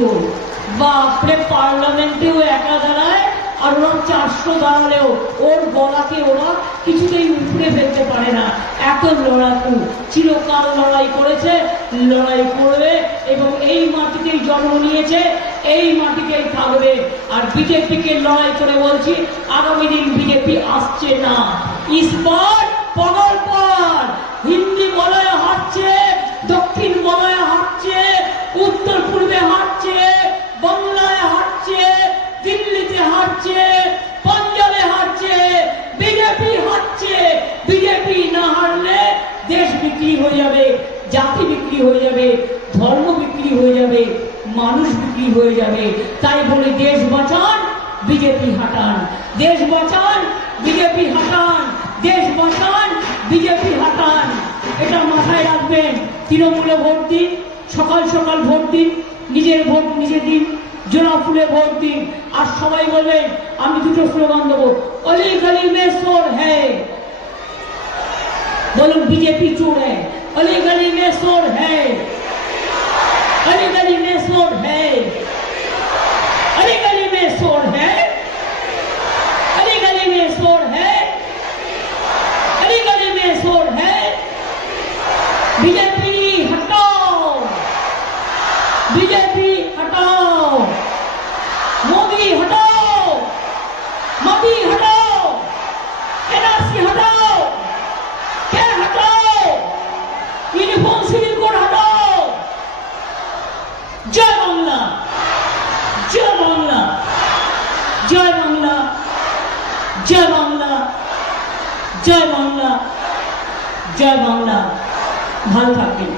জোর। বাপরে, পার্লামেন্টেও একা দাঁড়ায়, আর ওরা 400 দাঁড়ালেও ওর গলাকে ওরা কিছুতেই উপড়ে ফেলতে পারে না। এত লড়াকু, চিরকাল লড়াই করেছে, লড়াই করবে, এবং এই মাটিতেই জন্ম নিয়েছে, এই মাটিতেই থাকবে। আর বিজেপিকে লড়াই করে বলছি, আগামী দিন বিজেপি আসছে না, ইস্পার পগল পার। হিন্দি বলয়ে হাঁটছে, দক্ষিণ বলয়ে হাঁটছে, উত্তর পূর্বে হাঁটছে, বাংলায় হাঁটছে, দিল্লিতে হাঁটছে, পাঞ্জাবে হাঁটছে, বিজেপি হাঁটছে। বিজেপি না হারলে দেশ বিক্রি হয়ে যাবে, জাতি বিক্রি হয়ে যাবে, ধর্ম বিক্রি হয়ে যাবে, মানুষ বিক্রি হয়ে যাবে। তাই বলে দেশ বাঁচান, বিজেপি হাঁটান, দেশ বাঁচান, বিজেপি হাঁটান, দেশ বাঁচান, বিজেপি হাঁটান। এটা মাথায় রাখবেন। তৃণমূলে ভোট দিন, সকাল সকাল ভোট দিন, নিজের ভোট নিজে দিন, জোড়া ফুলে ভোট দিন। আর সবাই বলবেন, আমি দুটো স্লোগান দেবো, অলি গলি মে চোর হ্যায়, বলুন বিজেপি চোর হ্যায়, অলি গলি মে চোর হ্যায়, অলি গলি মে চোর হ্যায়, অলি গলি মে চোর হ্যায়, অলি গলি মে চোর হ্যায়, অলি গলি মে চোর হ্যায়। বিজেপি হটাও, বিজেপি हटाओ, मोदी हटाओ, मोदी हटाओ, एनआरसी हटाओ, क्या हटाओ, यूनिफॉर्म सिविल कोड हटाओ। जय बांग्ला, जय बांग्ला, जय बांग्ला, जय बांग्ला, जय बांग्ला, जय बांग्ला। ভালো থাকবেন।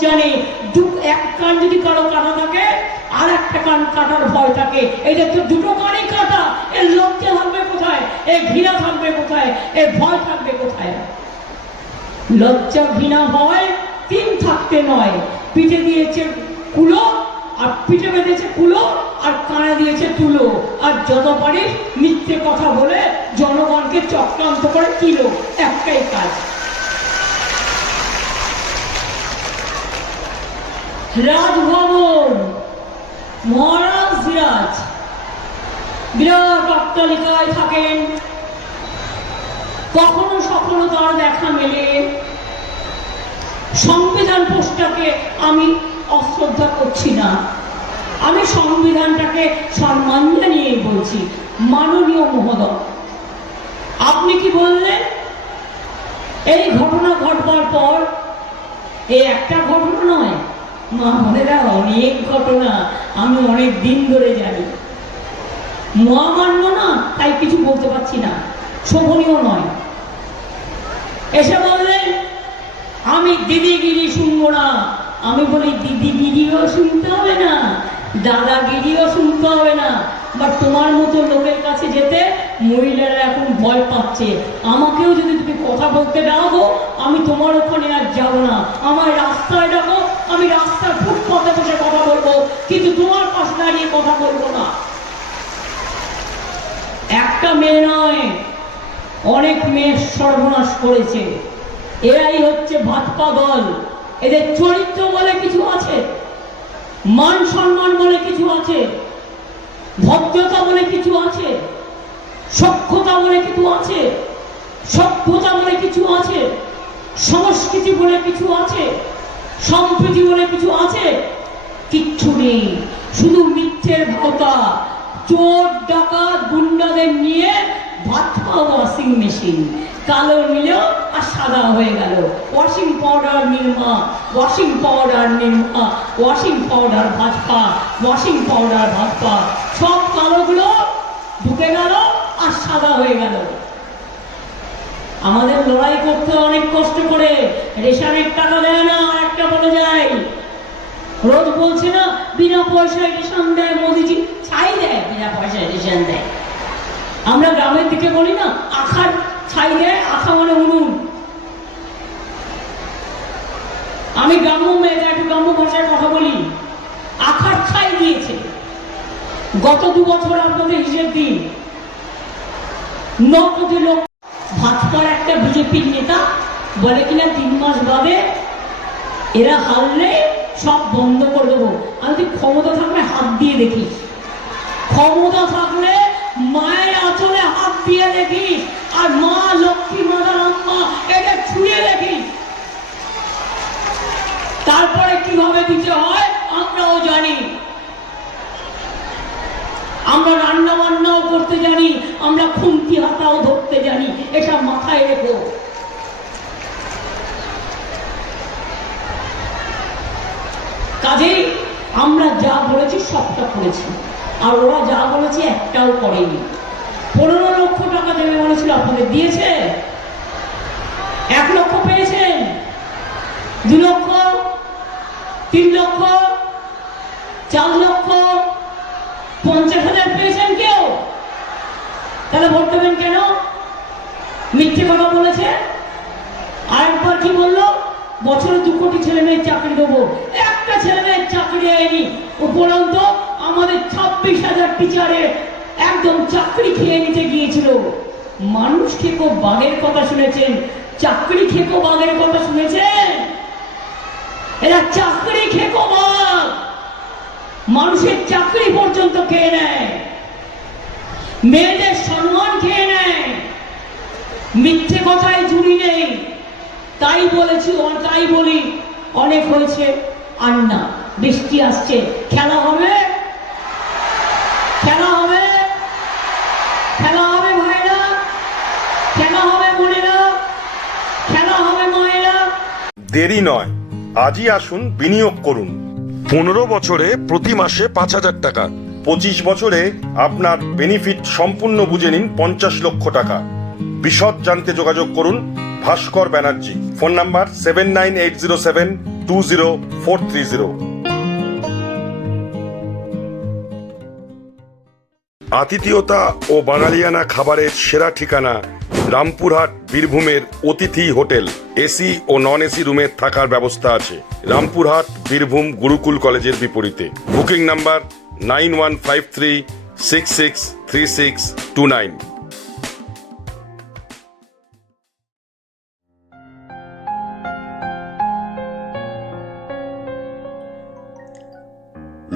জানে এক কান যদি কারো কাটা থাকে, আর একটা কান কাটার ভয় থাকে। এটা তো দুটো কানই কাটা, এর লজ্জা থাকবে কোথায়, এই ঘৃণা থাকবে কোথায়, এই ভয় থাকবে কোথায়? লজ্জা ঘৃণা ভয় তিন থাকতে নয়। পিঠে দিয়েছে কুলো, আর পিঠে বেঁধেছে কুলো, আর কানে দিয়েছে তুলো। আর যত পারিস মিথ্যে কথা বলে জনগণকে চক্রান্ত করে কিলো, একটাই কাজ। রাজভবন, মহারাজ সিরাজ বিরাট অট্টালিকায় থাকেন, কখনো সখনো তার দেখা মেলে। সংবিধান পোস্টটাকে আমি অশ্রদ্ধা করছি না, আমি সংবিধানটাকে সম্মান জানিয়ে বলছি। মাননীয় মহোদয়, আপনি কি বললেন? এই ঘটনা ঘটবার পর, এই একটা ঘটনা নয়, আমাদের অনেক ঘটনা আমি অনেক দিন ধরে জানি। মহামান্য না, তাই কিছু বলতে পারছি না, শোভনীয় নয়। এসে বললেন আমি দিদিগিরি শুনবো না। আমি বলি দিদিগিরিও শুনতে হবে না, দাদাগিরিও শুনতে হবে না। বাট তোমার মতো লোকের কাছে যেতে মহিলারা এখন ভয় পাচ্ছে। আমাকেও যদি তুমি কথা বলতে ডাকো, আমি তোমার ওখানে আর যাবো না। আমার রাস্তায় ডাকো, আমি রাস্তার ফুটপাতে বসে কথা বলবো, কিন্তু তোমার পাশে দাঁড়িয়ে কথা বলবো না। একটা মেয়ে নয়, অনেক মেয়ে সর্বনাশ করেছে। এরাই হচ্ছে ভাজপা দল। এদের চরিত্র বলে কিছু আছে, মান সম্মান বলে কিছু আছে, ভদ্রতা বলে কিছু আছে, সক্ষতা বলে কিছু আছে, সভ্যতা বলে কিছু আছে, সংস্কৃতি বলে কিছু আছে, সম্প্রীতি বলে কিছু আছে। কিচ্ছু নেই, শুধু মিথ্যের ভাওতা। চোর ডাকাত গুন্ডাদের নিয়ে ভাজপা ওয়াশিং মেশিন, কালো নিল আর সাদা হয়ে গেল। Washing powder Nirma, washing powder Nirma, washing powder Bhajpa, washing powder Bhajpa. সব কালোগুলো ঢুকে গেল আর সাদা হয়ে গেল। আমাদের লড়াই করতে অনেক কষ্ট করে, রেশনের টাকা দেয় না, একটা বলে যায়। রোজ বলছে না বিনা পয়সায় রেশন দেয় মোদিজি, ছাই দেয়, বিনা পয়সায় রেশন দেয়। আমরা গ্রামের দিকে বলি না আখার ছাই দেয়, আখা মানে উনুন। আমি গ্রাম্য মেয়েটা একটু গ্রাম্য ভাষায় কথা বলি। আখার ছাই দিয়েছে গত 2 বছর, আপনাদের হিসেব দিন। 9 কোটি লোক। ভাজপার একটা বিজেপির নেতা বলে কিনা 3 মাস বাদে এরা হারলে সব বন্ধ করে দেবো। আমি তুই ক্ষমতা থাকলে হাত দিয়ে দেখিস, ক্ষমতা থাকলে মায়ের আঁচলে হাত দিয়ে দেখিস, আর মা লক্ষ্মী মাদার আম্মা এটা ছুঁয়ে দেখিস। তারপরে কিভাবে দিতে হয় আমরাও জানি, আমরা রান্না বান্নাও করতে জানি, আমরা খুন্তি হাতাও ধরতে জানি, এসব মাথায় রেখো। কাজেই আমরা যা বলেছি সবটা করেছি, আর ওরা যা বলেছে একটাও করেনি। 15 লক্ষ টাকা দেবে বলেছিল, আপনাদের দিয়েছে? 1 লক্ষ পেয়েছেন? 2 লক্ষ, 3 লক্ষ, 4 লক্ষ, 50,000 পেয়েছেন কেউ? তাহলে ভোট দেবেন কেন? মিথ্যে কথা বলেছে। আরেকবার কি বললো? বছরে 2 কোটি ছেলে মেয়ের চাকরি দেবো। একটা ছেলে মেয়ের চাকরি দেয়নি, উপরন্ত আমাদের 26,000 টিচারের একদম চাকরি খেয়ে নিতে গিয়েছিল। মানুষ খেকো বাঘের কথা শুনেছেন, চাকরি খেকো বাঘের কথা শুনেছেন? এরা চাকরি খেকো বাঘ, মানুষের চাকরি পর্যন্ত খেয়ে নেয়, মেয়েদের সম্মান খেয়ে নেয়। মিথ্যে কথায় জুড়ি নেই। তাই বলেছি, তাই বলি, অনেক হয়েছে, আর না। বৃষ্টি আসছে, খেলা হবে, খেলা হবে, খেলা হবে ভাইরা, খেলা হবে বোনেরা, খেলা হবে মায়েরা। দেরি নয়, আজই আসুন, বিনিয়োগ করুন। 15 বছরে প্রতি মাসে 5,000 টাকা, 25 বছরে আপনার বেনিফিট সম্পূর্ণ বুঝে নিন 50 লক্ষ টাকা। বিশদ জানতে যোগাযোগ করুন ভাস্কর ব্যানার্জি। Phone number 7980720430। আতিথেয়তা ও বাঙালিয়ানা খাবারের সেরা ঠিকানা রামপুরহাট বীরভূমের অতিথি হোটেল। এসি ও নন এসি রুমের থাকার ব্যবস্থা আছে। রামপুরহাট বীরভূম গুরুকুল কলেজের বিপরীতে। Booking number 9153663629।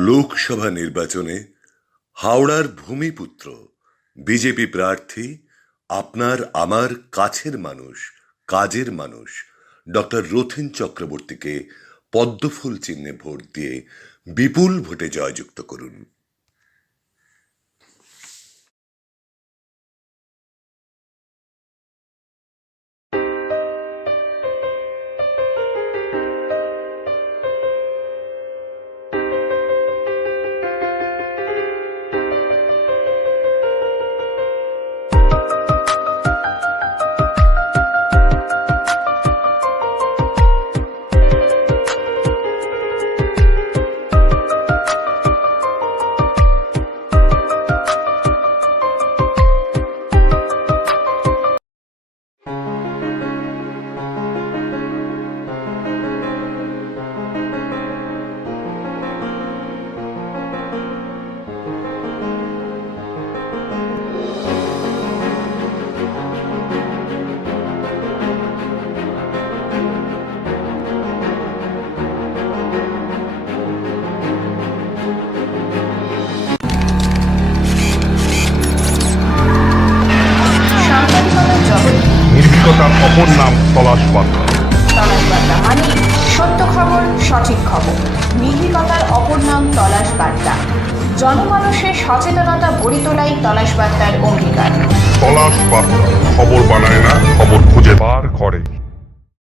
লোকসভা নির্বাচনে হাওড়ার ভূমিপুত্র বিজেপি প্রার্থী, আপনার আমার কাছের মানুষ, কাজের মানুষ ডক্টর রথীন চক্রবর্তীকে পদ্মফুল চিহ্নে ভোট দিয়ে বিপুল ভোটে জয়যুক্ত করুন। নির্ভীকতার অপর নাম তলাশ বার্তা। তলাশ বার্তা মানে সত্য খবর, সঠিক খবর। নির্ভীকতার অপর নাম তলাশ বার্তা। জনমানুষের সচেতনতা গড়ে তোলাই তলাশ বার্তার অঙ্গীকার। তলাশ বার্তা, খবর বানায় না, খবর খুঁজে বার করে।